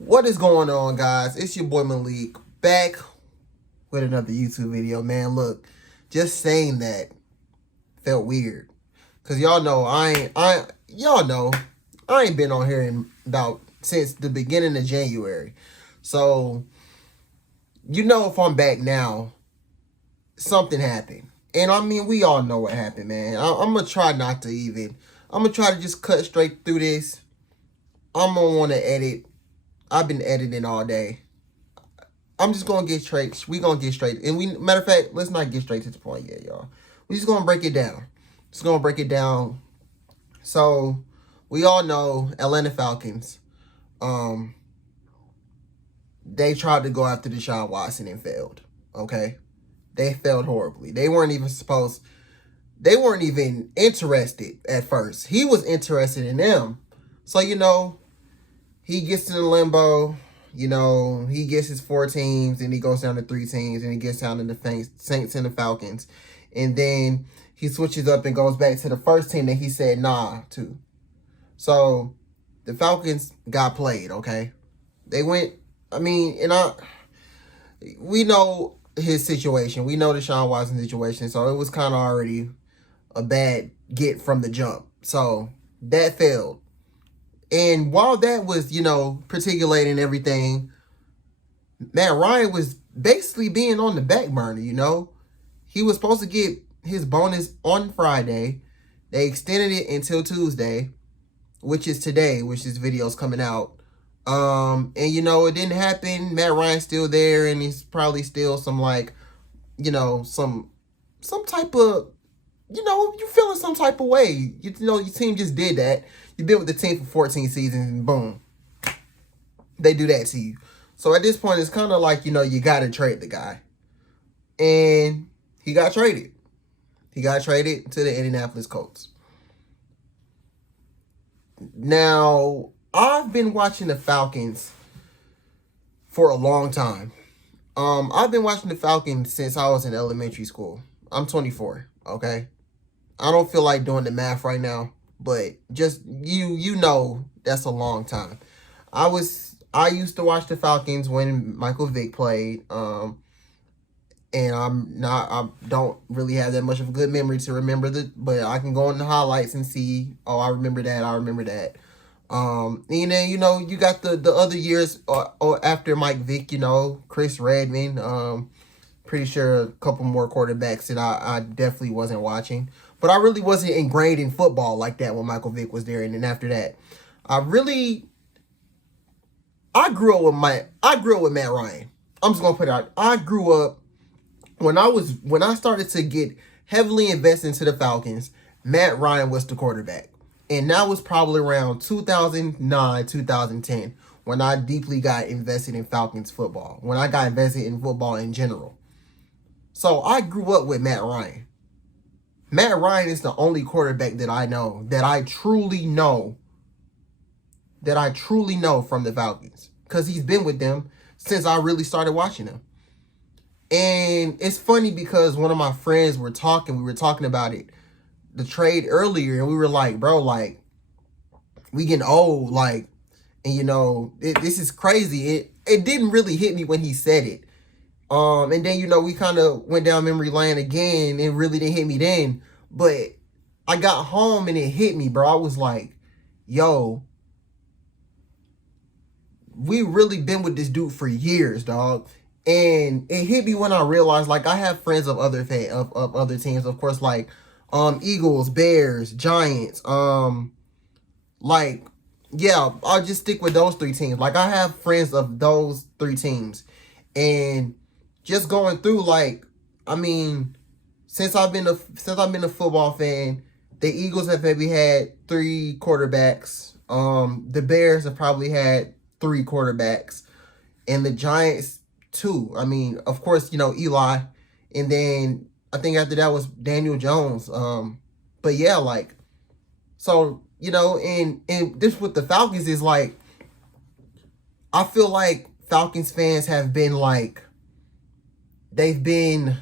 What is going on, guys? It's your boy Malik back with another YouTube video. Man, look, just saying that felt weird. Cause y'all know I ain't been on here in about since the beginning of January. So, if I'm back now, something happened. And I mean, we all know what happened, man. I'm gonna try not to even. I'm gonna try to just cut straight through this. I'm gonna want to edit. I've been editing all day. I'm just gonna get straight. We gonna get straight. And matter of fact, let's not get straight to the point yet, y'all. We just gonna break it down. Just gonna break it down. So we all know Atlanta Falcons. They tried to go after Deshaun Watson and failed. Okay, they failed horribly. They weren't even interested at first. He was interested in them. So he gets to the limbo. He gets his 4 teams, and he goes down to 3 teams, and he gets down to the Saints and the Falcons. And then he switches up and goes back to the first team that he said nah to. So the Falcons got played, okay? They went, we know his situation. We know Deshaun Watson situation, so it was kind of already a bad get from the jump. So that failed. And while that was, particulating everything, Matt Ryan was basically being on the back burner, He was supposed to get his bonus on Friday. They extended it until Tuesday, which is today, which this video is coming out. And, it didn't happen. Matt Ryan's still there, and he's probably still some type of, you feeling some type of way. Your team just did that. You've been with the team for 14 seasons, and boom, they do that to you. So at this point, it's kind of like, you got to trade the guy. And he got traded. He got traded to the Indianapolis Colts. Now, I've been watching the Falcons for a long time. I've been watching the Falcons since I was in elementary school. I'm 24, okay? I don't feel like doing the math right now, but just that's a long time. I used to watch the Falcons when Michael Vick played. And I don't really have that much of a good memory to remember but I can go in the highlights and see, I remember that. And then, you got the other years or after Mike Vick, Chris Redman, pretty sure a couple more quarterbacks that I definitely wasn't watching. But I really wasn't ingrained in football like that when Michael Vick was there. And then after that, I grew up with Matt Ryan. I'm just gonna put it out. I grew up when I started to get heavily invested into the Falcons. Matt Ryan was the quarterback, and that was probably around 2009, 2010 when I deeply got invested in Falcons football. When I got invested in football in general. So I grew up with Matt Ryan. Matt Ryan is the only quarterback that I know, that I truly know from the Falcons. Because he's been with them since I really started watching them. And it's funny because one of my friends we were talking about it, the trade earlier, and we were like, bro, like, we getting old, like, and this is crazy. It didn't really hit me when he said it. And then, we kind of went down memory lane again. It really didn't hit me then. But I got home and it hit me, bro. I was like, yo, we really been with this dude for years, dog. And it hit me when I realized, like, I have friends of other teams, of course, like Eagles, Bears, Giants. Yeah, I'll just stick with those 3 teams. Like, I have friends of those 3 teams. And just going through, like, since I've been a football fan, the Eagles have maybe had 3 quarterbacks. The Bears have probably had 3 quarterbacks, and the Giants 2. Of course, Eli, and then I think after that was Daniel Jones. But yeah, like, so and this with the Falcons is like, I feel like Falcons fans have been like, they've been,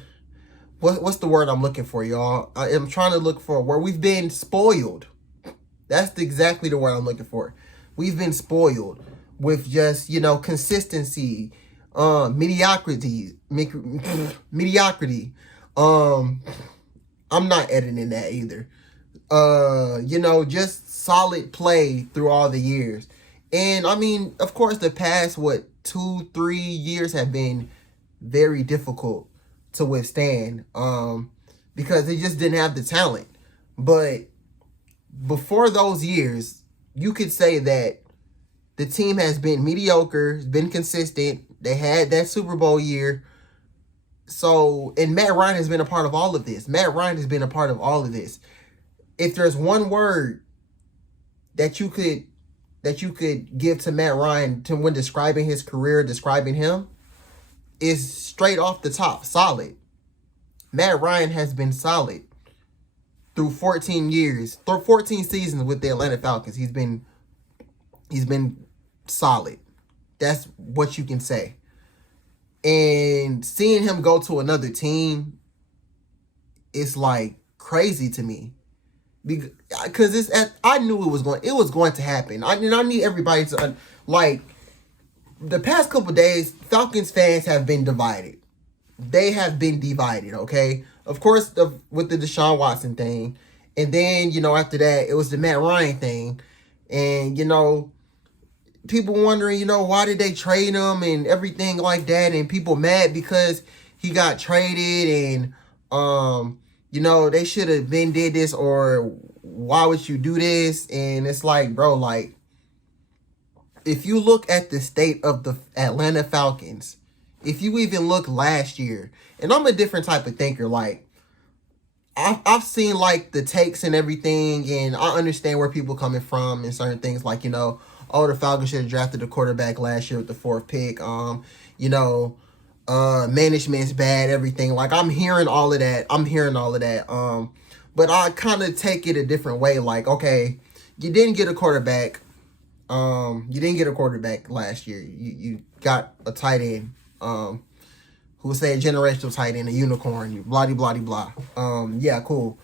what's the word I'm looking for, y'all? I am trying to look for where we've been spoiled. That's exactly the word I'm looking for. We've been spoiled. with just, you know, consistency, mediocrity. I'm not editing that either. You know, just solid play through all the years. And I mean, of course, the past, 2-3 years have been very difficult to withstand. Because they just didn't have the talent. But before those years, you could say that the team has been mediocre, been consistent. They had that Super Bowl year. So, and Matt Ryan has been a part of all of this. Matt Ryan has been a part of all of this. If there's one word that you could give to Matt Ryan to when describing his career, describing him, is straight off the top, solid. Matt Ryan has been solid through 14 years, through 14 seasons with the Atlanta Falcons. He's been solid. That's what you can say. And seeing him go to another team, it's like crazy to me. Because I knew it was going to happen. I need everybody to, like, the past couple days, Falcons fans have been divided. They have been divided, okay? Of course, with the Deshaun Watson thing. And then, you know, after that, it was the Matt Ryan thing. And, you know, people wondering, you know, why did they trade him and everything like that. And people mad because he got traded and, you know, they should have been did this, or why would you do this? And it's like, bro, like, if you look at the state of the Atlanta Falcons, if you even look last year, and I'm a different type of thinker, like, I've seen, like, the takes and everything, and I understand where people coming from and certain things, like, you know, oh, the Falcons should have drafted a quarterback last year with the 4th pick, you know, management's bad, everything. Like, I'm hearing all of that. But I kind of take it a different way. Like, okay, you didn't get a quarterback. You didn't get a quarterback last year. You got a tight end. Who would say a generational tight end, a unicorn, you blah blah blah. Yeah, cool.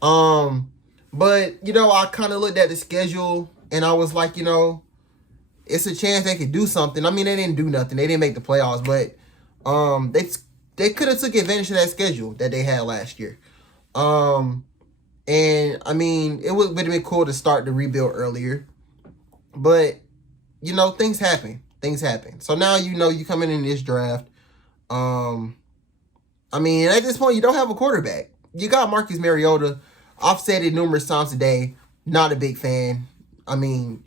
But you know, I kind of looked at the schedule and I was like, you know, it's a chance they could do something. I mean, they didn't do nothing. They didn't make the playoffs, but they could have took advantage of that schedule that they had last year. And I mean, it would have been cool to start the rebuild earlier, but you know, things happen. So now, you know, you coming in this draft. I mean, at this point, you don't have a quarterback. You got Marcus Mariota. I've said it numerous times today. Not a big fan. I mean,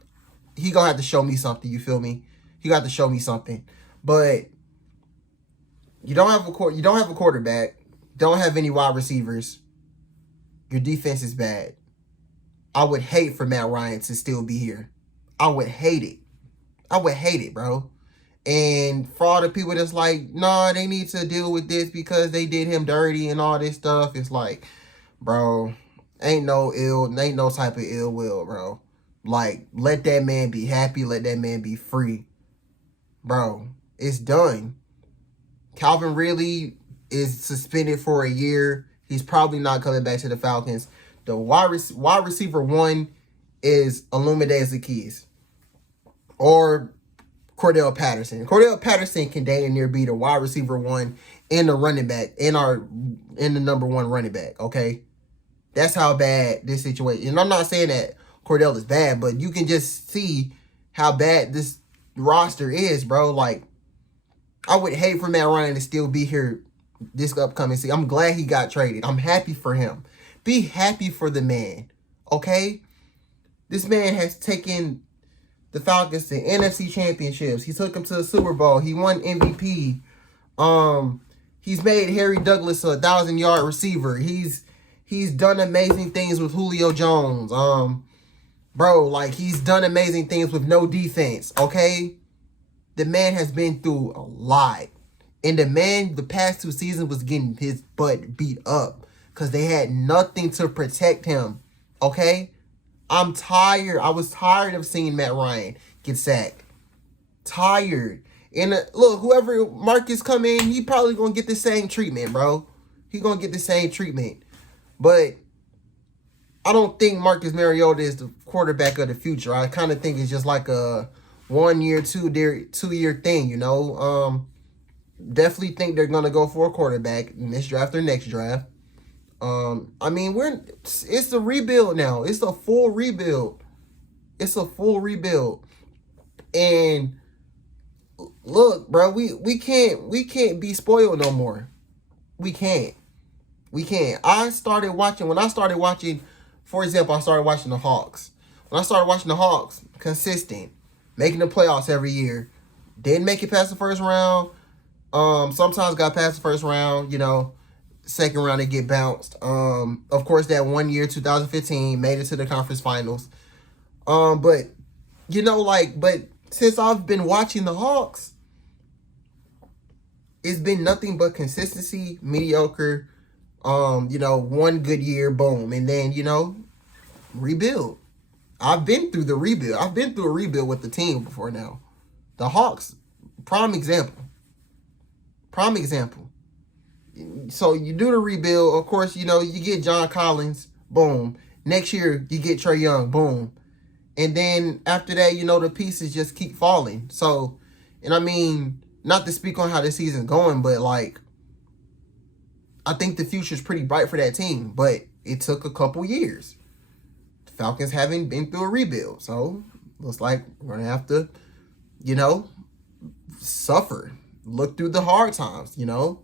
he gonna have to show me something. You feel me? He got to show me something. But you don't have a quarterback. Don't have any wide receivers. Your defense is bad. I would hate for Matt Ryan to still be here. I would hate it, bro. And for all the people that's like, nah, they need to deal with this because they did him dirty and all this stuff, it's like, bro, ain't no type of ill will, bro. Like, let that man be happy. Let that man be free. Bro, it's done. Calvin Ridley is suspended for a year. He's probably not coming back to the Falcons. The wide receiver 1 is Olumide Zaccheaus or Cordell Patterson. Cordell Patterson can damn near be the wide receiver 1 and the running back and the number 1 running back, okay? That's how bad this situation. And I'm not saying that Cordell is bad, but you can just see how bad this roster is, bro. Like, I would hate for Matt Ryan to still be here this upcoming season. I'm glad he got traded. I'm happy for him. Be happy for the man, okay? This man has taken the Falcons to NFC championships. He took them to the Super Bowl. He won MVP. He's made Harry Douglas a 1,000-yard receiver. He's done amazing things with Julio Jones. Bro, like, he's done amazing things with no defense, okay? The man has been through a lot. And the man, the past 2 seasons, was getting his butt beat up because they had nothing to protect him, okay? I'm tired. I was tired of seeing Matt Ryan get sacked. Tired. And look, whoever Marcus come in, he probably going to get the same treatment, bro. He going to get the same treatment. But I don't think Marcus Mariota is the quarterback of the future. I kind of think it's just like a 1 year, 2 year thing, you know. Definitely think they're gonna go for a quarterback in this draft or next draft. I mean, it's a rebuild now. It's a full rebuild. It's a full rebuild. And look, bro, we can't be spoiled no more. We can't. When I started watching, for example, I started watching the Hawks. When I started watching the Hawks, consistent, making the playoffs every year. Didn't make it past the first round. Sometimes got past the first round, you know. Second round they get bounced. Of course that 1 year, 2015, made it to the conference finals. But you know, but since I've been watching the Hawks, it's been nothing but consistency, mediocre. You know, one good year, boom, and then, you know, rebuild. I've been through the rebuild. I've been through a rebuild with the team before now. The Hawks, prime example. Prime example. So you do the rebuild. Of course, you know, you get John Collins, boom. Next year, you get Trae Young, boom. And then after that, you know, the pieces just keep falling. So, and I mean, not to speak on how the season's going, but like, I think the future's pretty bright for that team. But it took a couple years. The Falcons haven't been through a rebuild. So, looks like we're going to have to, you know, suffer. Look through the hard times, you know.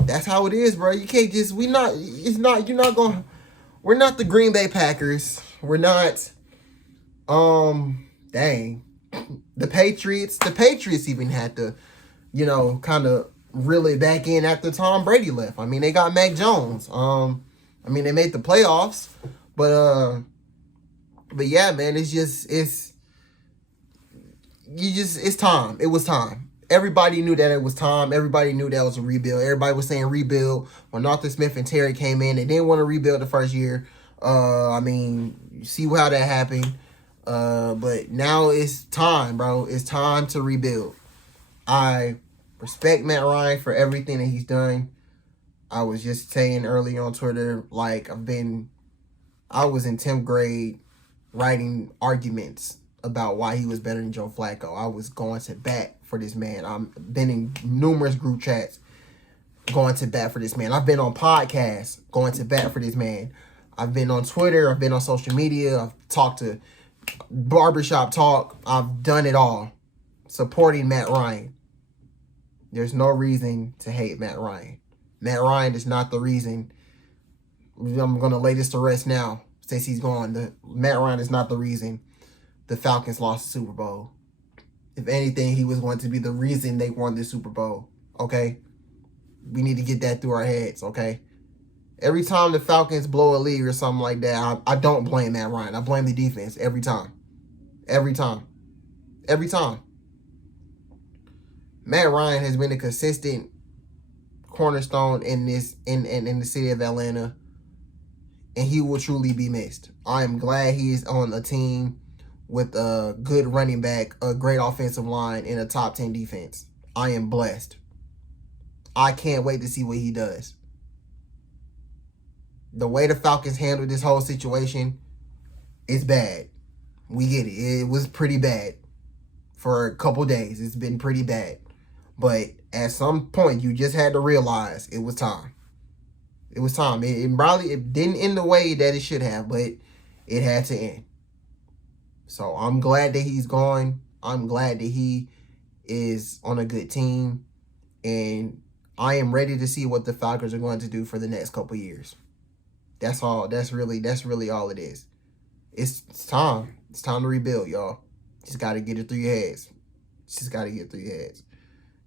That's how it is, bro. You can't just, we're not the Green Bay Packers. We're not, dang. The Patriots even had to, you know, kind of reel it back in after Tom Brady left. I mean, they got Mac Jones. I mean, they made the playoffs, but yeah, man, it's time. It was time. Everybody knew that it was time. Everybody knew that was a rebuild. Everybody was saying rebuild. When Arthur Smith and Terry came in, they didn't want to rebuild the first year. I mean, you see how that happened. But now it's time, bro. It's time to rebuild. I respect Matt Ryan for everything that he's done. I was just saying earlier on Twitter, like, I was in 10th grade writing arguments about why he was better than Joe Flacco. I was going to bat for this man. I've been in numerous group chats going to bat for this man. I've been on podcasts going to bat for this man. I've been on Twitter. I've been on social media. I've talked to barbershop talk. I've done it all supporting Matt Ryan. There's no reason to hate Matt Ryan. Matt Ryan is not the reason. I'm going to lay this to rest now since he's gone. Matt Ryan is not the reason the Falcons lost the Super Bowl. If anything, he was going to be the reason they won the Super Bowl, okay? We need to get that through our heads, okay? Every time the Falcons blow a lead or something like that, I don't blame Matt Ryan. I blame the defense every time. Every time. Every time. Matt Ryan has been a consistent cornerstone in the city of Atlanta, and he will truly be missed. I am glad he is on a team with a good running back, a great offensive line, and a top 10 defense. I am blessed. I can't wait to see what he does. The way the Falcons handled this whole situation is bad. We get it. It was pretty bad for a couple days. It's been pretty bad. But at some point, you just had to realize it was time. It was time. It didn't end the way that it should have, but it had to end. So I'm glad that he's gone. I'm glad that he is on a good team. And I am ready to see what the Falcons are going to do for the next couple years. That's all. That's really all it is. It's time. It's time to rebuild, y'all. Just got to get it through your heads. Just got to get it through your heads.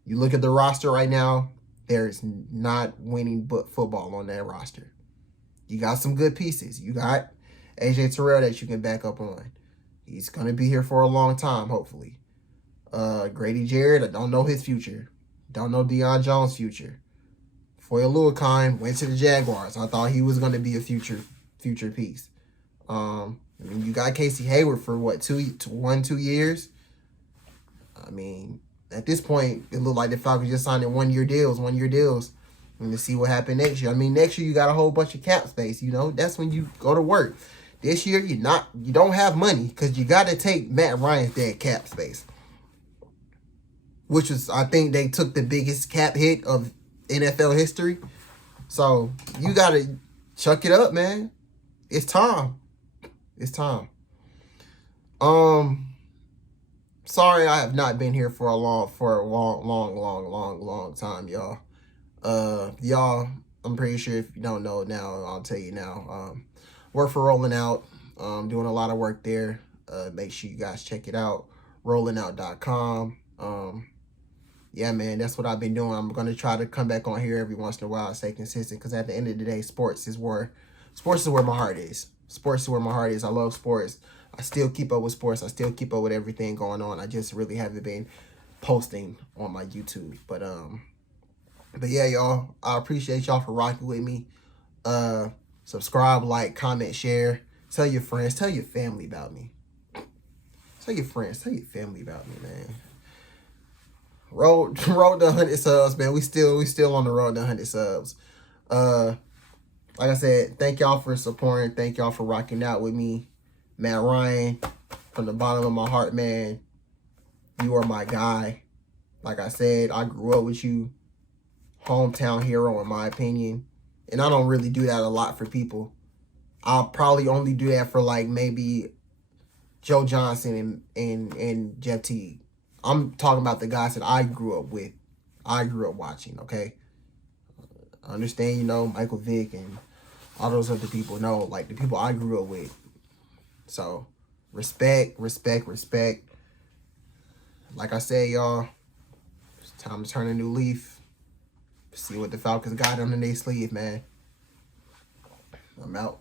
You look at the roster right now, there's not winning but football on that roster. You got some good pieces. You got AJ Terrell that you can back up on. He's going to be here for a long time, hopefully. Grady Jarrett, I don't know his future. Don't know Deion Jones' future. Foye Oluokun went to the Jaguars. I thought he was going to be a future piece. I mean, you got Casey Hayward for what, 2 years? I mean, at this point, it looked like the Falcons just signed in 1 year deals. And to see what happened next year. I mean, next year you got a whole bunch of cap space, you know. That's when you go to work. This year, you don't have money because you got to take Matt Ryan's dead cap space, which was, I think they took the biggest cap hit of NFL history. So you got to chuck it up, man. It's time. It's time. Sorry I have not been here for a long time, y'all. Y'all, I'm pretty sure if you don't know now, I'll tell you now. Work for Rolling Out. Doing a lot of work there. Make sure you guys check it out. rollingout.com. Yeah, man, that's what I've been doing. I'm going to try to come back on here every once in a while and stay consistent, because at the end of the day, sports is where my heart is. Sports is where my heart is. I love sports. I still keep up with sports. I still keep up with everything going on. I just really haven't been posting on my YouTube. But yeah, y'all, I appreciate y'all for rocking with me. Subscribe, like, comment, share. Tell your friends, tell your family about me. Tell your friends, tell your family about me, man. Road to 100 subs, man. We still on the road to 100 subs. Like I said, thank y'all for supporting. Thank y'all for rocking out with me. Matt Ryan, from the bottom of my heart, man, you are my guy. Like I said, I grew up with you. Hometown hero, in my opinion. And I don't really do that a lot for people. I'll probably only do that for, like, maybe Joe Johnson and Jeff Teague. I'm talking about the guys that I grew up with. I grew up watching, okay? I understand, you know, Michael Vick and all those other people. No, like, the people I grew up with. So, respect. Like I said, y'all, it's time to turn a new leaf. See what the Falcons got under their sleeve, man. I'm out.